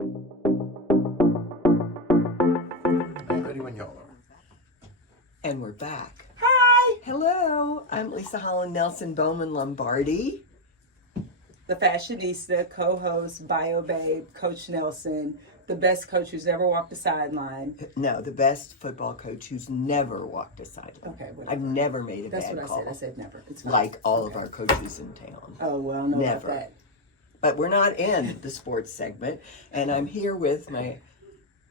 Ready when y'all are. And we're back. Hi! Hello, I'm Leisa Holland-Nelson Bowman Lombardi. The fashionista, co-host, bio babe, Coach Nelson, the best coach who's ever walked the sideline. No, the best football coach who's never walked a sideline. Okay, whatever. I've never made a That's bad what call. I said never. It's fine. Like all of our coaches in town. Oh, well, I don't know Never. about that. But we're not in the sports segment, and I'm here with my,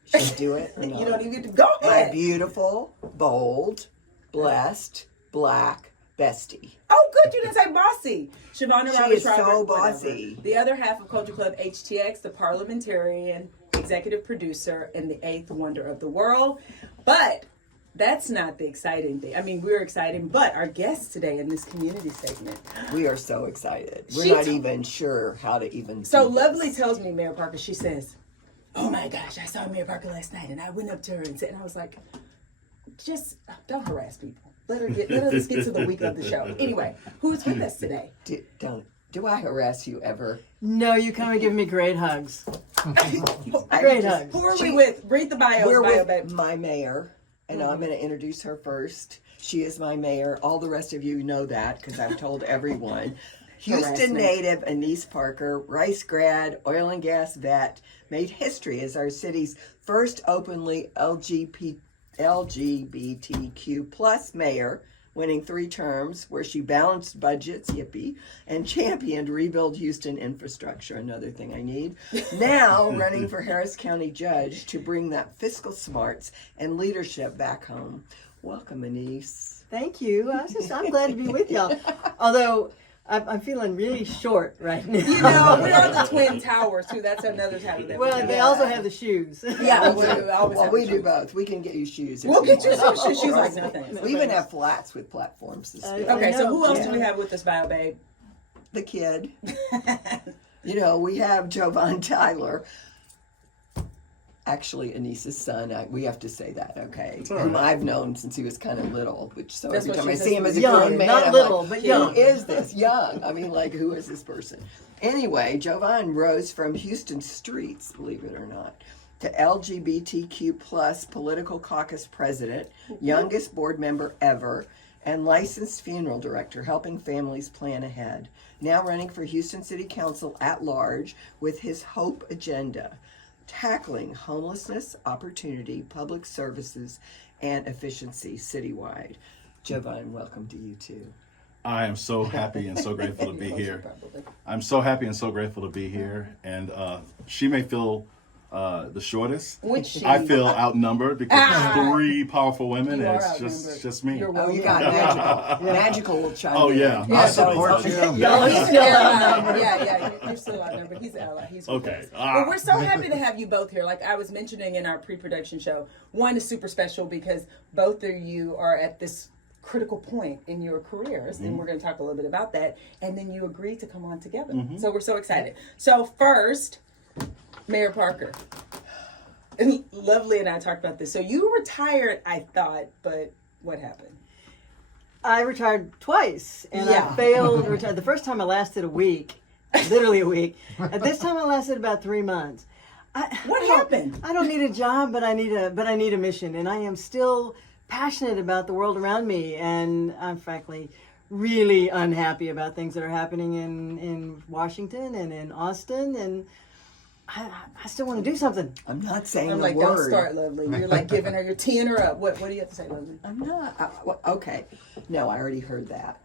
should I do it? Or not? You don't even get to go My ahead. beautiful, bold, blessed, black bestie. Oh, good, you didn't say bossy. Shavonnah She Robert is so Schreiber, bossy. whatever. The other half of Culture Club HTX, the parliamentarian, executive producer, and the eighth wonder of the world. But that's not the exciting thing. I mean, we're exciting, but our guest today in this community segment. We are so excited. We're She not t- even sure how to even So do Lovely this. tells me, Mayor Parker, she says, oh my gosh, I saw Mayor Parker last night, and I went up to her and said, and I was like, just don't harass people. Let us get to the week of the show. Anyway, who's with us today? Do I harass you ever? No, you come and give me great hugs. I Great just- hugs. Who are we with? Read the bios, We're bio with babe. my mayor, and I'm going to introduce her first. She is my mayor. All the rest of you know that because I've told everyone. Houston Harassment. native Annise Parker, Rice grad, oil and gas vet, made history as our city's first openly LGBTQ plus mayor, winning 3 terms where she balanced budgets, yippee, and championed rebuild Houston infrastructure, another thing I need. Now running for Harris County judge to bring that fiscal smarts and leadership back home. Welcome, Annise. Thank you. I'm glad to be with y'all. Although I'm feeling really short right now. You know, we're on the Twin Towers, too. That's another title that Well, they also have the shoes. Yeah, we do. Always Well, have we the do shoes. both. We can get you shoes. if We'll get you want. some shoes. She's like, no thanks. We even have flats with platforms. Okay, so who else Yeah. do we have with us, bio babe? The kid. You know, we have Jovon Tyler. Actually, Annise's son. We have to say that, okay? It's all Whom right. I've known since he was kind of little. So That's every what time I she see him says. as a Young, grown man, not I'm little, like, but young. Who is this? Young. I mean, like, who is this person? Anyway, Jovon rose from Houston streets, believe it or not, to LGBTQ plus political caucus president, youngest board member ever, and licensed funeral director, helping families plan ahead. Now running for Houston City Council at large with his HOPE agenda, tackling homelessness, opportunity, public services, and efficiency citywide. Jovon, welcome to you too. I am so happy and so grateful to be here. Probably. I'm so happy and so grateful to be here. And she may feel the shortest. Which she? I feel outnumbered because 3 powerful women. You are It's outnumbered. just me. You're Oh, you welcome. got magical. Magical will chime Oh in. yeah, Yeah, I so- support you. Y'all He's are an still ally. outnumbered. Yeah, you're still outnumbered. He's an ally. He's with Okay. us. Well, we're so happy to have you both here. Like I was mentioning in our pre-production show, one is super special because both of you are at this critical point in your careers, and we're going to talk a little bit about that. And then you agreed to come on together, so we're so excited. So first, Mayor Parker, and Lovely and I talked about this. So you retired, I thought, but what happened? I retired twice, and Yeah. I failed. The first time I lasted a week, literally a week. At this time, I lasted about 3 months. What happened? I don't need a job, but I need a mission, and I am still passionate about the world around me, and I'm frankly really unhappy about things that are happening in Washington and in Austin, and I still want to do something. I'm not saying I'm the like, word. don't start, Lovely. You're like giving her, you're teeing her up. What do you have to say, Lovely? I'm not. Okay. No, I already heard that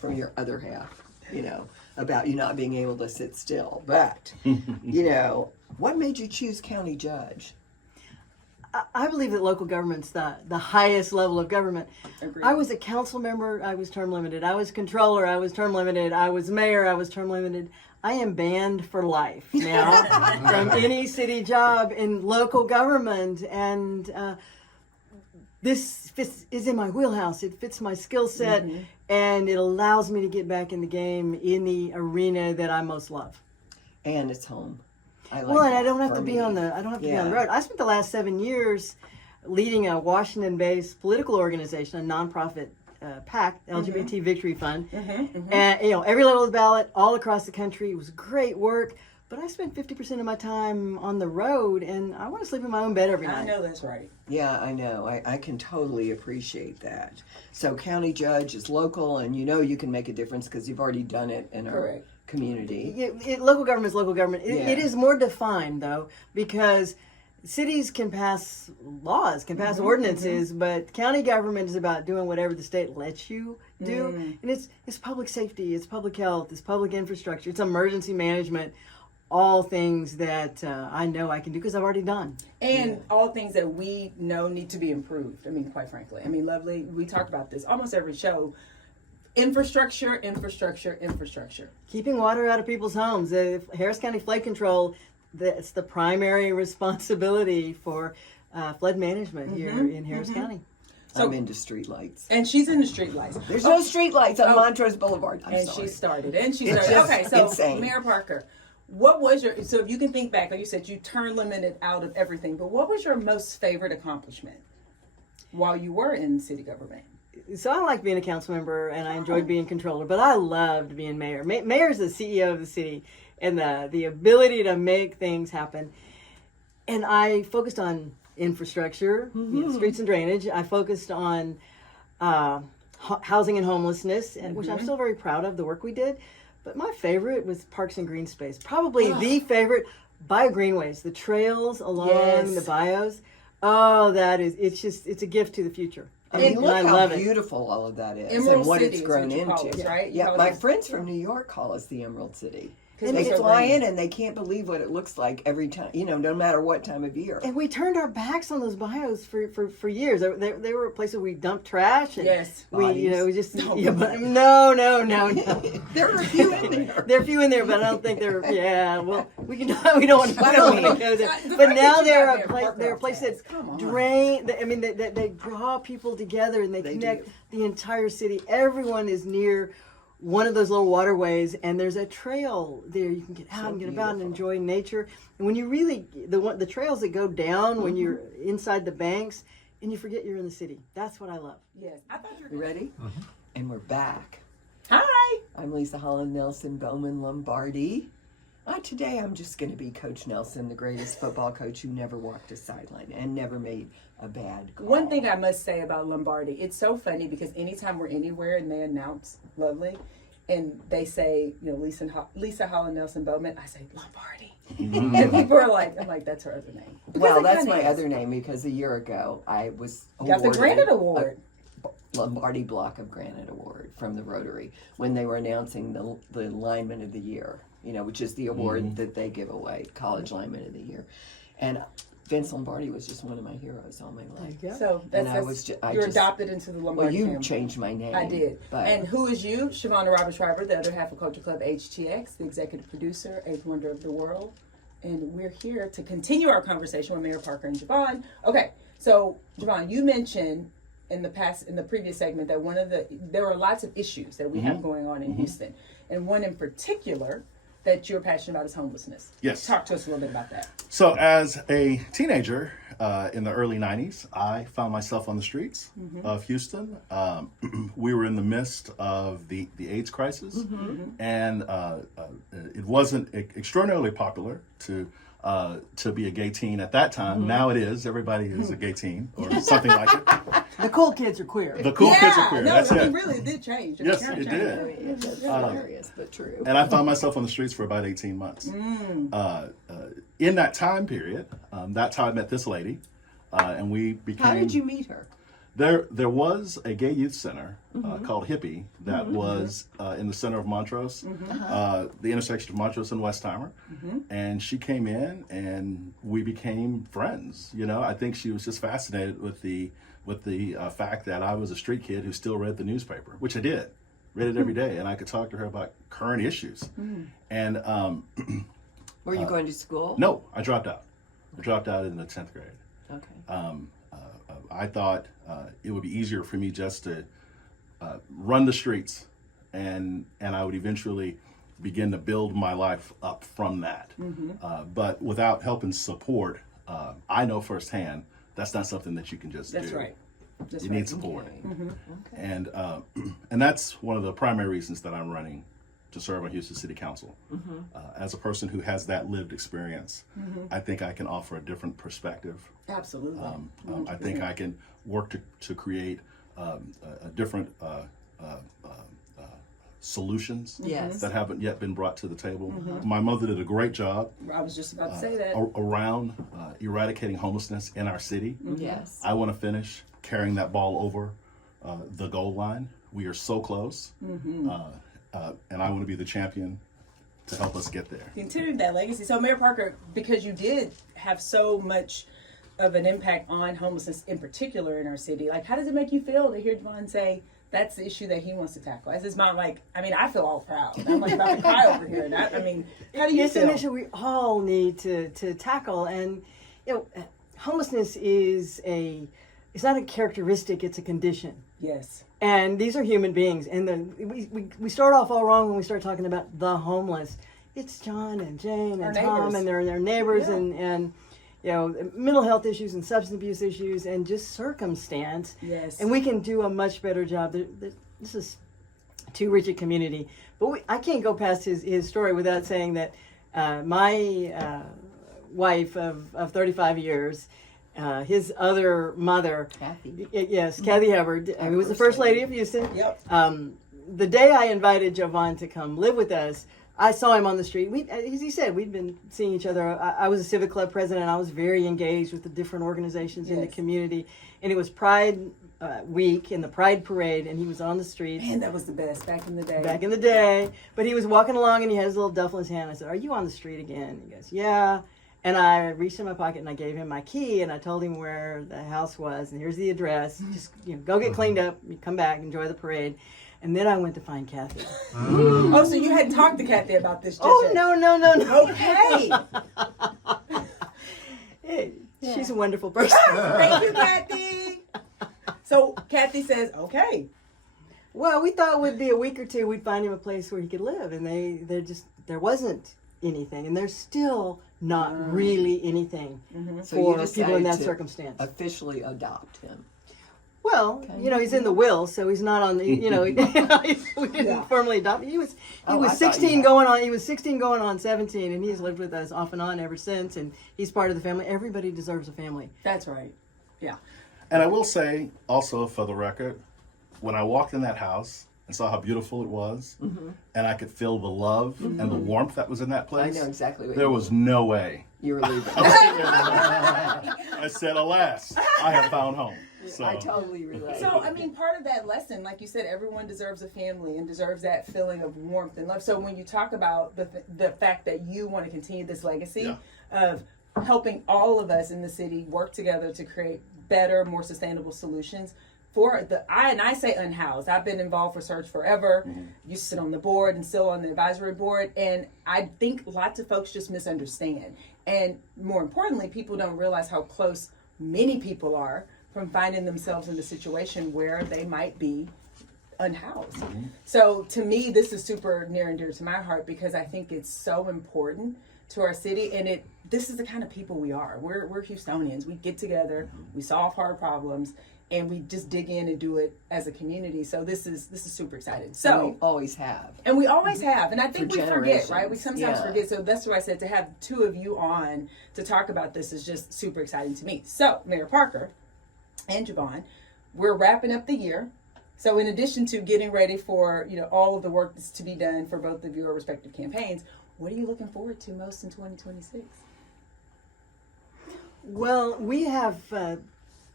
from your other half, you know, about you not being able to sit still. But, you know, what made you choose county judge? I believe that local government's the highest level of government. Agreed. I was a council member, I was term limited. I was controller, I was term limited. I was mayor, I was term limited. I am banned for life now from any city job in local government. And this is in my wheelhouse. It fits my skill set, and it allows me to get back in the game in the arena that I most love. And it's home. I like Well, and that I don't have for to be me. on the be on the Yeah. road. I spent the last 7 years leading a Washington-based political organization, a nonprofit PAC, LGBT Victory Fund, and every level of the ballot, all across the country. It was great work, but I spend 50% of my time on the road, and I want to sleep in my own bed every night. I know that's right. Yeah, I know. I can totally appreciate that. So county judge is local, and you can make a difference because you've already done it in our Correct. community. Local government is local government. Yeah. It is more defined, though, because cities can pass laws, can pass ordinances, but county government is about doing whatever the state lets you do. And it's public safety, it's public health, it's public infrastructure, it's emergency management, all things that I know I can do because I've already done. And all things that we know need to be improved. I mean, quite frankly. I mean, Lovely, we talk about this almost every show. Infrastructure, infrastructure, infrastructure. Keeping water out of people's homes. Harris County Flood Control, that's the primary responsibility for flood management here in Harris County. So- I'm into streetlights. And she's in the street lights. There's no streetlights on Montrose Boulevard. I'm And sorry. she started. It's just Okay, so insane. Mayor Parker, what was so if you can think back, like you said, you term limited out of everything, but what was your most favorite accomplishment while you were in city government? So I like being a council member and I enjoyed being controller, but I loved being mayor. Mayor's the CEO of the city and the ability to make things happen. And I focused on infrastructure, streets and drainage. I focused on housing and homelessness, which I'm still very proud of the work we did. But my favorite was parks and green space. Probably the favorite, bio-greenways, the trails along the bios. Oh, it's a gift to the future. I mean, look I how love it. beautiful all of that is Emerald and what City it's is grown what you call into. us, right? You Yeah, call my us- friends from New York call us the Emerald City. And They it's so fly green. in and they can't believe what it looks like every time, no matter what time of year. And we turned our backs on those bios for years. They were places we dumped trash. And Yes. we just No. no. There are a few in there. There are a few in there, but I don't think they're. Yeah, well, we don't want to go there. The But fact now that you there got are there, there are places Parker that Come on. drain. I mean, they draw people together and they connect the entire city. Everyone is near one of those little waterways, and there's a trail there. You can get out and get about and enjoy nature. And when you really the trails that go down when you're inside the banks, and you forget you're in the city. That's what I love. Yes, I thought you You were. ready? And we're back. Hi. I'm Leisa Holland-Nelson Bowman Lombardi. Today I'm just going to be Coach Nelson, the greatest football coach who never walked a sideline and never made a bad call. One thing I must say about Lombardi, it's so funny because anytime we're anywhere and they announce Lovely, and they say, Leisa Holland-Nelson Bowman, I say Lombardi. And people are like, I'm like, that's her other name. Well, Because it that's kinda my is. other name because a year ago I was Got the awarded Granite Award. a Lombardi Block of Granite Award from the Rotary when they were announcing the Lineman of the Year, which is the award that they give away, College Lineman of the Year. And Vince Lombardi was just one of my heroes all my life. So And that's I you're just- adopted into the Well, Lombardi you family. changed my name. I did. But And who is you? Shavonnah Schreiber, the other half of Culture Club HTX, the executive producer, eighth wonder of the world. And we're here to continue our conversation with Mayor Parker and Jovon. Okay, so Jovon, you mentioned in the previous segment that there are lots of issues that we have going on in Houston. And one in particular that you're passionate about is homelessness. Yes. Talk to us a little bit about that. So as a teenager in the early 90s, I found myself on the streets of Houston. We were in the midst of the AIDS crisis, and it wasn't extraordinarily popular to be a gay teen at that time. Now it is. Everybody is a gay teen or something like it. The cool kids are queer. The cool kids are queer. No, That's it it. really did change. Yes, kinda it changed. did. It's hilarious, but true. And I found myself on the streets for about 18 months. In that time period, that's how I met this lady, and we became. How did you meet her? There was a gay youth center called Hippie that was in the center of Montrose, the intersection of Montrose and Westheimer, and she came in and we became friends. I think she was just fascinated with the fact that I was a street kid who still read the newspaper, which I did, read it every day, and I could talk to her about current issues. And Were you going to school? no, I dropped out. I dropped out in the 10th grade. Okay. I thought it would be easier for me just to run the streets, and I would eventually begin to build my life up from that. But without help and support, I know firsthand that's not something that you can just That's do. right. That's You right. need support, Okay. and that's one of the primary reasons that I'm running to serve on Houston City Council. As a person who has that lived experience, I think I can offer a different perspective. Absolutely. I think I can work to create a different solutions Yes. that haven't yet been brought to the table. My mother did a great job I was just about to say that. around eradicating homelessness in our city. Yes. I want to finish carrying that ball over the goal line. We are so close, and I want to be the champion to help us get there. Continuing that legacy. So, Mayor Parker, because you did have so much of an impact on homelessness in particular in our city, like, how does it make you feel to hear Jovon say that's the issue that he wants to tackle? As his mom, like, I mean, I feel all proud. I'm like about to cry over here. And I mean, how do you It's feel? an issue we all need to tackle, and homelessness is it's not a characteristic; it's a condition. Yes. And these are human beings, and we start off all wrong when we start talking about the homeless. It's John and Jane Our and Tom neighbors. and their neighbors Yeah. and mental health issues and substance abuse issues and just circumstance. Yes. And we can do a much better job. This is too rich a community, but I can't go past his story without saying that my wife of 35 years. His other mother, Kathy. yes, Kathy Hubbard, who was the first lady of Houston. Yep. The day I invited Jovon to come live with us, I saw him on the street. As he said, we'd been seeing each other. I was a civic club president. I was very engaged with the different organizations in the Yes. community. And it was Pride Week and the Pride Parade, and he was on the streets. Man, that was the best back in the day. Back in the day. But he was walking along and he had his little duffel in his hand. I said, "Are you on the street again?" He goes, "Yeah." And I reached in my pocket and I gave him my key and I told him where the house was and here's the address. Just go get cleaned up, you come back, enjoy the parade. And then I went to find Kathy. Oh, so you hadn't talked to Kathy about this just Oh yet? no. Okay. Hey, she's a wonderful person. Thank you, Kathy. So Kathy says, okay. Well, we thought it would be a week or two we'd find him a place where he could live, and there wasn't anything, and there's still not really anything So you for people decided in that to circumstance. officially adopt him. Well, he's in the will, so he's not on the. We didn't Yeah. formally adopt him. He was I thought you 16 had. going on. He was 16 going on 17, and he's lived with us off and on ever since. And he's part of the family. Everybody deserves a family. That's right. Yeah. And I will say, also for the record, when I walked in that house and saw how beautiful it was, and I could feel the love and the warmth that was in that I place, know exactly what there you was no way. You were leaving. I said, alas, I have found home. So, I totally relate. So, I mean, part of that lesson, like you said, everyone deserves a family and deserves that feeling of warmth and love. So when you talk about the fact that you want to continue this legacy of helping all of us in the city work together to create better, more sustainable solutions for I say unhoused. I've been involved for Search forever. Used to sit on the board and still on the advisory board. And I think lots of folks just misunderstand. And more importantly, people don't realize how close many people are from finding themselves in the situation where they might be unhoused. So to me, this is super near and dear to my heart because I think it's so important to our city, and this is the kind of people we are. We're Houstonians. We get together, we solve hard problems, and we just dig in and do it as a community. So this is super exciting. So we always have. and we always have, and I think For we forget, right? We generations. sometimes Yeah. forget. So that's why I said to have two of you on to talk about this is just super exciting to me. So Mayor Parker and Jovon, we're wrapping up the year. So in addition to getting ready for all of the work that's to be done for both of your respective campaigns, what are you looking forward to most in 2026? Well, we have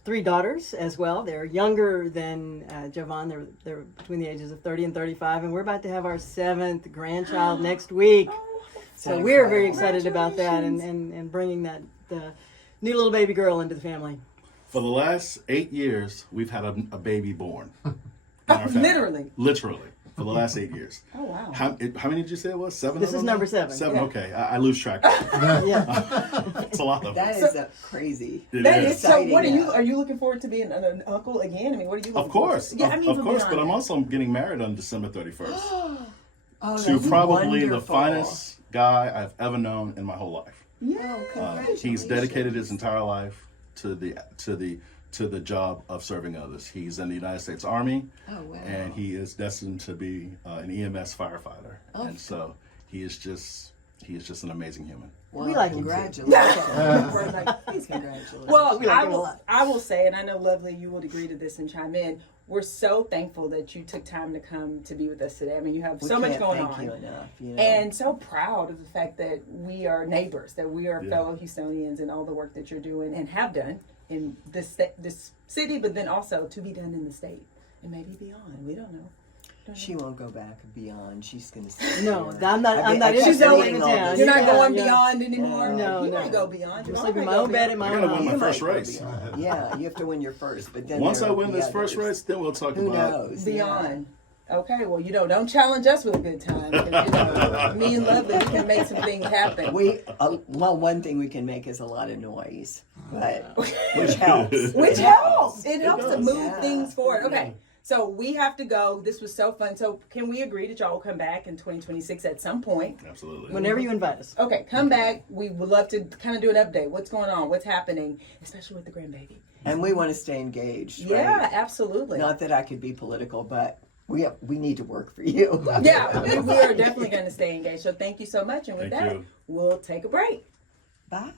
3 daughters as well. They're younger than Jovon. They're between the ages of 30 and 35, and we're about to have our 7th grandchild next week. So we're very excited about that and bringing the new little baby girl into the family. for the last 8 years, we've had a baby born. in our family. Literally. For the last 8 years. Oh, wow. How many did you say it was? 7? This of is them? number 7. 7, Yeah. okay. I lose track. Yeah. It's a lot of That them. is crazy. It That is. is so. What exciting. are you looking forward to being an uncle again? I mean, what are you? Looking Of course. Forward to? Yeah, I mean, of even course, beyond but I'm that. also getting married on December 31st. Oh, to that's probably the wonderful. finest guy I've ever known in my whole life. Yeah. Oh, He's dedicated his entire life to to the job of serving others. He's in the United States Army, Oh, wow. and he is destined to be an EMS firefighter. Oh. And so he is just an amazing human. Well, We like him too. congratulations. We're like, Please congratulations. well, We like I him a will. lot. I will say, and I know Lovely, you will agree to this and chime in. We're so thankful that you took time to come to be with us today. I mean, you have We so much can't going thank on. you enough, you know. And so proud of the fact that we are neighbors, that we are Yeah. fellow Houstonians, and all the work that you're doing and have done in this city, but then also to be done in the state and maybe beyond. We don't know. She won't go back beyond. She's going to stay. No, here. I'm not. I I'm bet- not I kept She's going reading into all town. this. You're not Yeah, going yeah. beyond anymore. No, you no. might go beyond. You I'm might sleeping in my go own bed in beyond. my I own gotta win house. my first might go race. beyond. Yeah, you have to win your first, but then Once I there will win be this first others. race, then we'll talk Who about knows? Beyond. Okay, well, don't challenge us with a good time. Because, me and Lovely, we can make some things happen. Well, one thing we can make is a lot of noise, but which helps. Which helps. It helps to does. move Yeah. things forward. Okay, so we have to go. This was so fun. So can we agree that y'all will come back in 2026 at some point? Absolutely. Whenever you invite us. Okay, come back. We would love to kind of do an update. What's going on? What's happening? Especially with the grandbaby. And we want to stay engaged. Yeah, right? absolutely. Not that I could be political, but we need to work for you. Yeah, we are definitely going to stay engaged. So thank you so much. And with Thank that, you. we'll take a break. Bye.